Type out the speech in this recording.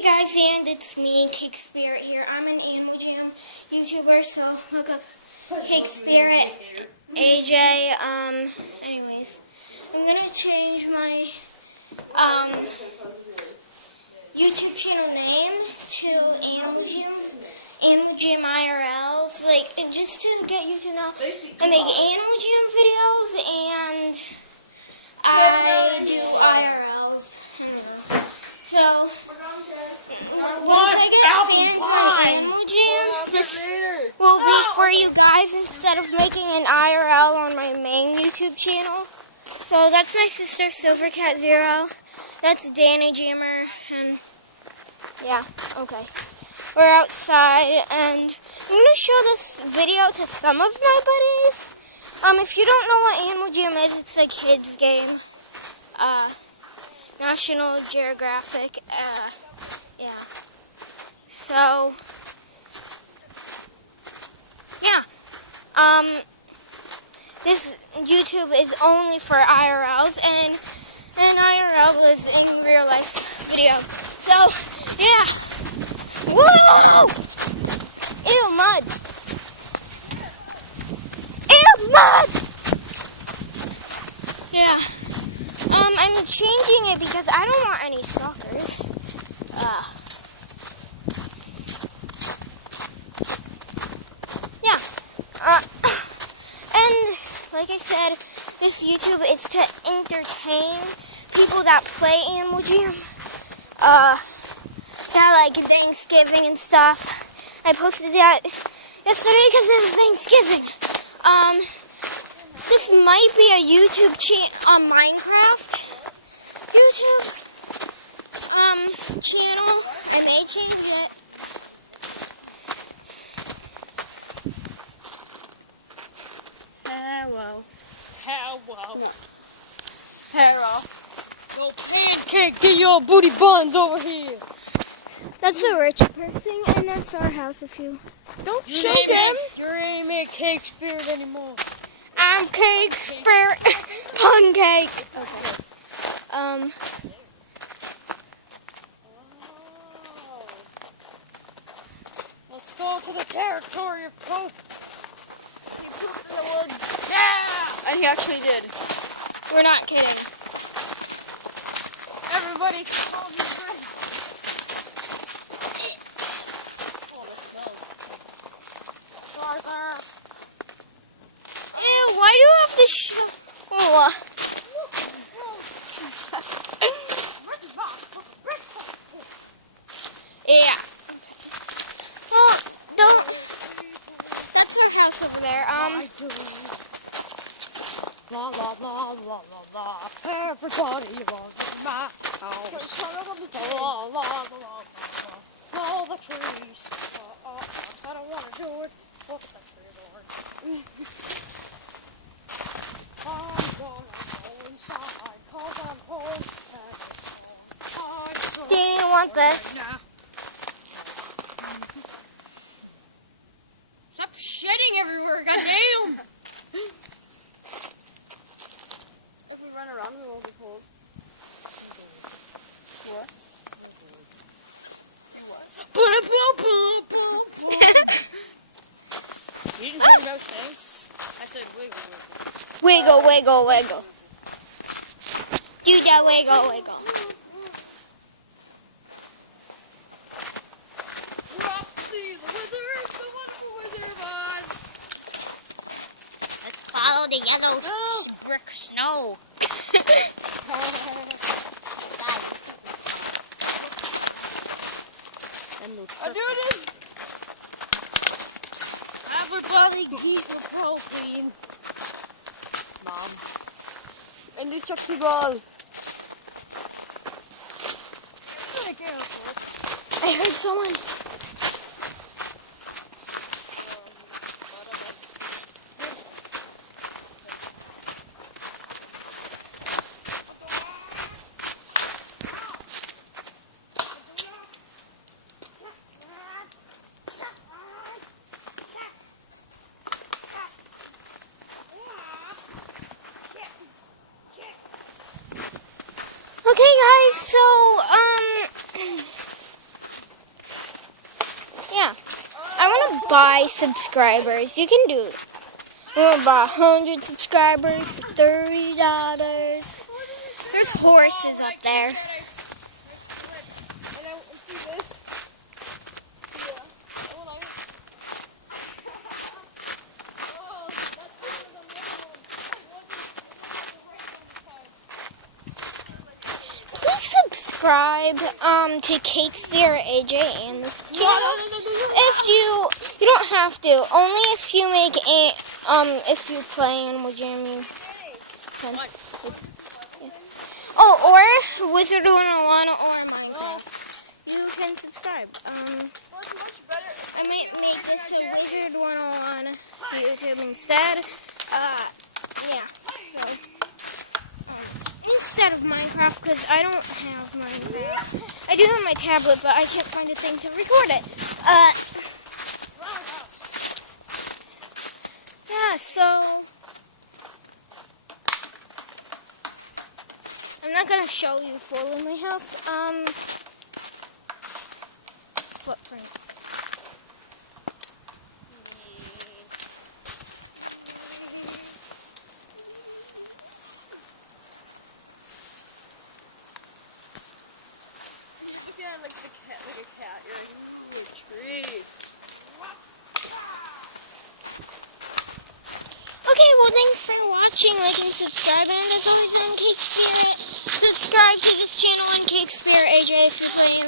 Hey guys, and it's me, Cake Spirit here. I'm an Animal Jam YouTuber, so look up Cake Spirit, AJ. Anyways, I'm gonna change my YouTube channel name to Animal Jam IRLs, like just to get you to know I make Animal Jam videos and I do IRLs. So once I get fans on Animal Jam, this will be for you guys instead of making an IRL on my main YouTube channel. So that's my sister, SilverCat0. That's Danny Jammer, and yeah, okay. We're outside, and I'm going to show this video to some of my buddies. If you don't know what Animal Jam is, it's a kids game. National Geographic, yeah. So, yeah. This YouTube is only for IRLs, and IRL is in real life video. So, yeah. Whoa! Ew, mud. Ew, mud! Yeah. I'm changing it because I don't want any stalkers. Yeah. And like I said, this YouTube is to entertain people that play Animal Jam. That like Thanksgiving and stuff. I posted that yesterday because it was Thanksgiving. This might be a YouTube on Minecraft YouTube channel. I may change it. Hello. Yo, Pancake, get your booty buns over here. That's the rich person, and that's our house. If you don't show them, You ain't make Cake Spirit anymore. I'm Cake Spirit Pancake. Okay. Oh. Let's go to the territory of poop. He pooped in the woods. Yeah! And he actually did. We're not kidding. Everybody, follow me free. Ew, why do you have to show? Oh, yeah. Well, don't. That's our house over there. La la la la la la. Everybody loves my house. La la la la la. All the trees. I don't want to do it. What's the tree door? I'm gonna go inside 'cause I'm home. Do you want this? Stop shedding everywhere, goddamn! If we run around, we won't be cold. What? You didn't hear what I was saying? I said wiggle, Wiggle, wiggle, wiggle. Do that wiggle, wiggle. Roxy, the wizard, the wonderful wizard of Oz. Let's follow the yellow brick snow. I do this! Everybody eat the protein. Mom. Indestructible. I heard someone. Okay, guys, so, buy subscribers. You can do it. You want to buy 100 subscribers for $30. There's horses up there. Please subscribe to Cakesphere AJ and this channel. If you don't have to. Only if you make if you play Animal Jam, you can. Oh, or Wizard 101 or Minecraft. You can subscribe. I might make this a Wizard 101 YouTube instead. Yeah. So, instead of Minecraft, because I don't have Minecraft. I do have my tablet, but I can't find a thing to record it. Yeah, so I'm not gonna show you full in my house. Footprint. Yeah, like a cat. You're in a tree. Okay, well, thanks for watching, like, and subscribe, and as always, I'm Cakesphere. Subscribe to this channel on Cakesphere AJ if you play